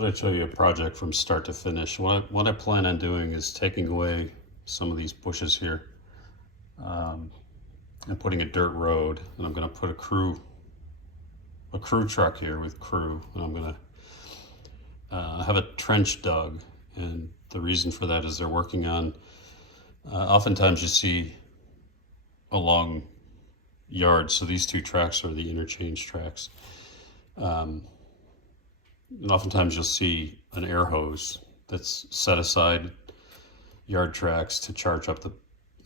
thought I'd show you a project from start to finish. What I plan on doing is taking away some of these bushes here and putting a dirt road, and I'm going to put a crew truck here with crew, and I'm going to have a trench dug. And the reason for that is they're working on, oftentimes you see along yards, so these two tracks are the interchange tracks. And oftentimes you'll see an air hose that's set aside yard tracks to charge up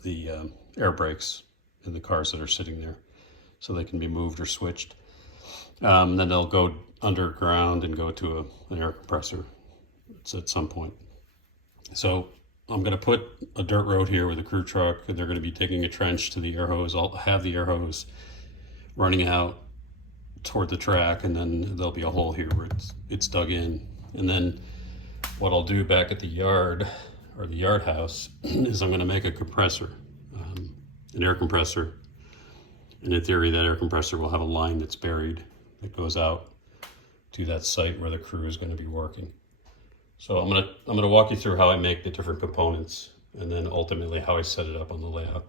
the air brakes in the cars that are sitting there, so they can be moved or switched. Then they'll go underground and go to an air compressor at some point. So I'm going to put a dirt road here with a crew truck, and they're going to be digging a trench to the air hose. I'll have the air hose running out toward the track, and then there'll be a hole here where it's dug in. And then what I'll do back at the yard, or the yard house, is I'm going to make a compressor, an air compressor. And in theory, that air compressor will have a line that's buried that goes out to that site where the crew is going to be working. So I'm gonna walk you through how I make the different components, and then ultimately how I set it up on the layout.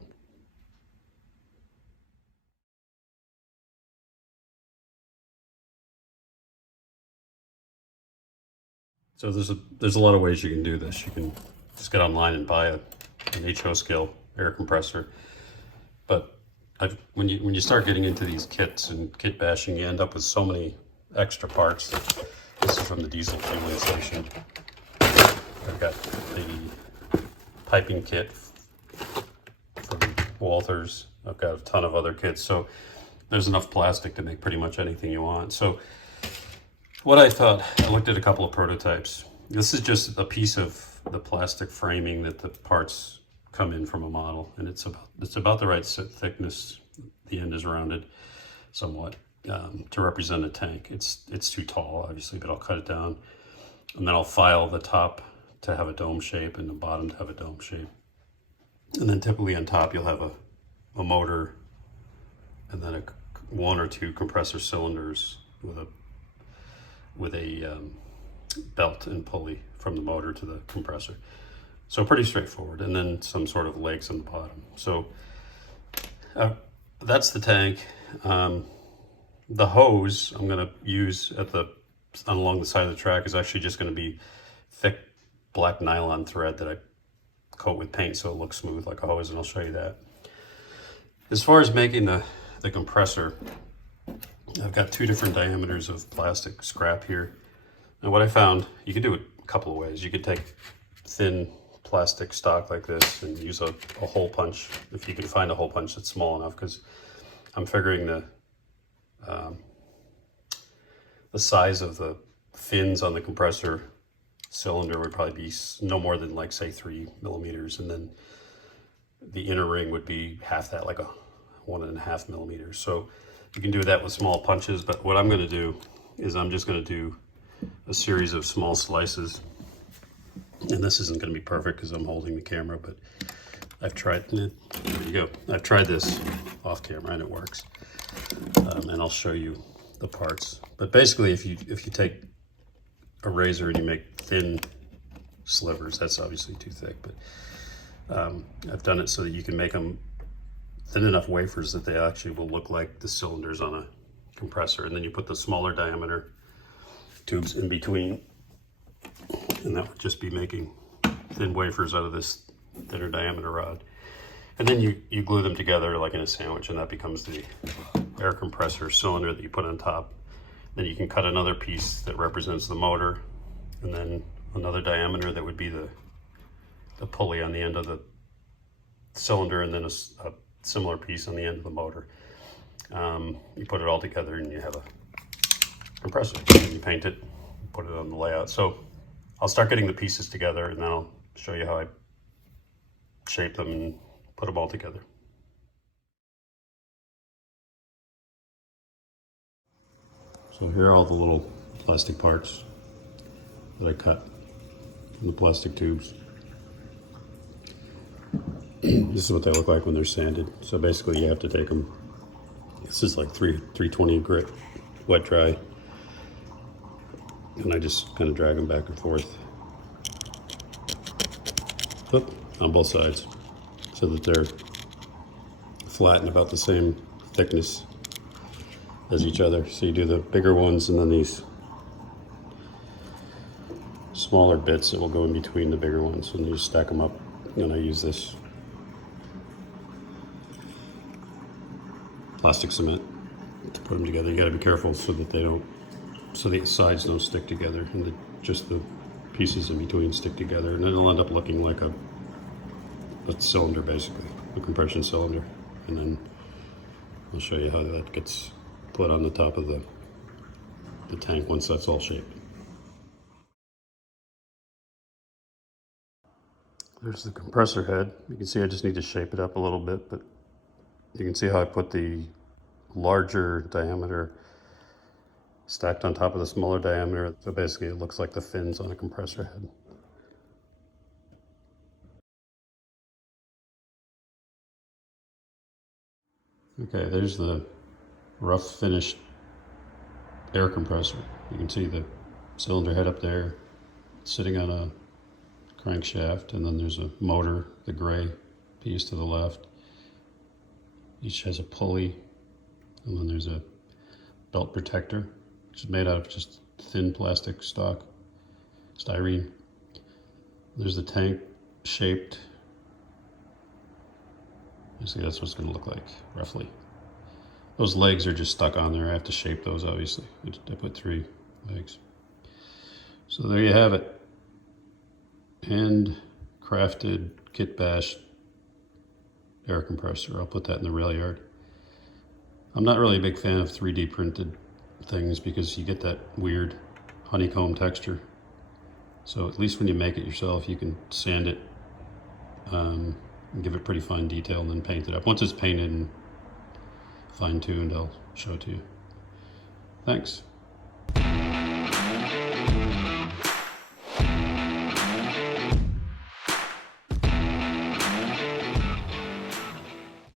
So there's a lot of ways you can do this. You can just get online and buy an HO scale air compressor. But when you start getting into these kits and kit bashing, you end up with so many extra parts. This is from the diesel fueling station. I've got the piping kit from Walthers. I've got a ton of other kits. So there's enough plastic to make pretty much anything you want. So what I thought, I looked at a couple of prototypes. This is just a piece of the plastic framing that the parts come in from a model, and it's about the right thickness. The end is rounded somewhat to represent a tank. It's too tall, obviously, but I'll cut it down, and then I'll file the top to have a dome shape and the bottom to have a dome shape. And then typically on top you'll have a motor, and then one or two compressor cylinders with a belt and pulley from the motor to the compressor. So pretty straightforward. And then some sort of legs on the bottom. So that's the tank. The hose I'm going to use along the side of the track is actually just going to be thick black nylon thread that I coat with paint so it looks smooth like a hose, and I'll show you that. As far as making the compressor, I've got two different diameters of plastic scrap here. And what I found, you can do it a couple of ways. You could take thin plastic stock like this and use a hole punch, if you can find a hole punch that's small enough, because I'm figuring the size of the fins on the compressor cylinder would probably be no more than, like, say 3 millimeters, and then the inner ring would be half that, like a 1.5 millimeters. So you can do that with small punches, but what I'm going to do is I'm just going to do a series of small slices. And this isn't going to be perfect because I'm holding the camera, but I've tried it. There you go. I've tried this off camera and it works. And I'll show you the parts. But basically, if you take a razor and you make thin slivers, that's obviously too thick, but I've done it so that you can make them thin enough wafers that they actually will look like the cylinders on a compressor. And then you put the smaller diameter tubes in between, and that would just be making thin wafers out of this thinner diameter rod. And then you glue them together like in a sandwich, and that becomes the air compressor cylinder that you put on top. Then you can cut another piece that represents the motor, and then another diameter that would be the pulley on the end of the cylinder, and then a similar piece on the end of the motor. You put it all together and you have a compressor, and you paint it, put it on the layout. So I'll start getting the pieces together, and then I'll show you how I shape them and put them all together. So here are all the little plastic parts that I cut from the plastic tubes. This is what they look like when they're sanded. So basically you have to take them, this is like 320 grit, wet dry. And I just kind of drag them back and forth on both sides so that they're flat and about the same thickness as each other. So you do the bigger ones and then these smaller bits that will go in between the bigger ones, and you just stack them up. And I use this plastic cement to put them together. You got to be careful so that so the sides don't stick together, and just the pieces in between stick together, and then it'll end up looking like a cylinder, basically, a compression cylinder. And then I'll show you how that gets put on the top of the tank once that's all shaped. There's the compressor head. You can see I just need to shape it up a little bit, but you can see how I put the larger diameter stacked on top of the smaller diameter. So basically it looks like the fins on a compressor head. Okay, there's the rough finished air compressor. You can see the cylinder head up there sitting on a crankshaft, and then there's a motor, the gray piece to the left. Each has a pulley, and then there's a belt protector, which is made out of just thin plastic stock, styrene. There's the tank shaped. You see, that's what it's going to look like, roughly. Those legs are just stuck on there. I have to shape those, obviously. I put 3 legs. So there you have it. Hand crafted, kit bashed air compressor. I'll put that in the rail yard. I'm not really a big fan of 3D printed things because you get that weird honeycomb texture. So at least when you make it yourself, you can sand it and give it pretty fine detail and then paint it up. Once it's painted and fine-tuned, I'll show it to you. Thanks.